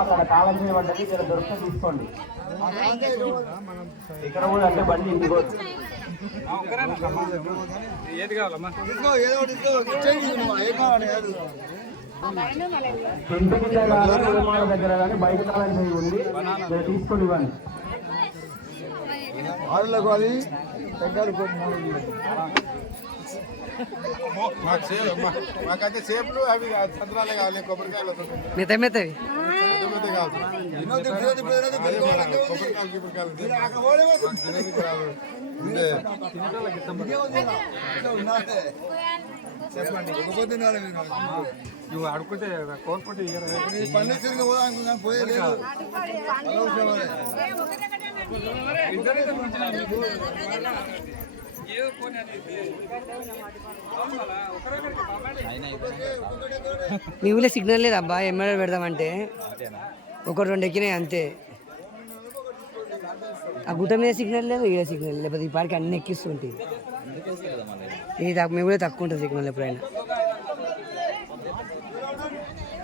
అక్కడ కావాల్సిన పడ్డది ఇక్కడ దొరికితే తీసుకోండి. ఇక్కడ కూడా అంటే బండి ఇంటికి దగ్గర కానీ బయట కాలం ఉంది తీసుకొని ఇవ్వండి. వాళ్ళకు అది మాకైతే సేపులు అవి సంతరాలే కావాలి, కొబ్బరికాయలు మెత్తవి మెత్తవి నువ్వు అడుకుంటే కోరుకుంటే పండించడానికి పోదాం పోయలేదు. మీ ఊళ్ళో సిగ్నల్ లేదు అబ్బా, ఎమ్మెల్యే పెడదామంటే ఒకటి రెండు ఎక్కినాయి అంతే. ఆ గుట్ట మీద సిగ్నల్ లేదు, ఏ సిగ్నల్ లేకపోతే ఈ పార్కి అన్ని ఎక్కిస్తుంటాయి. మీ ఊళ్ళో తక్కువ ఉంటుంది సిగ్నల్ ఎప్పుడైనా.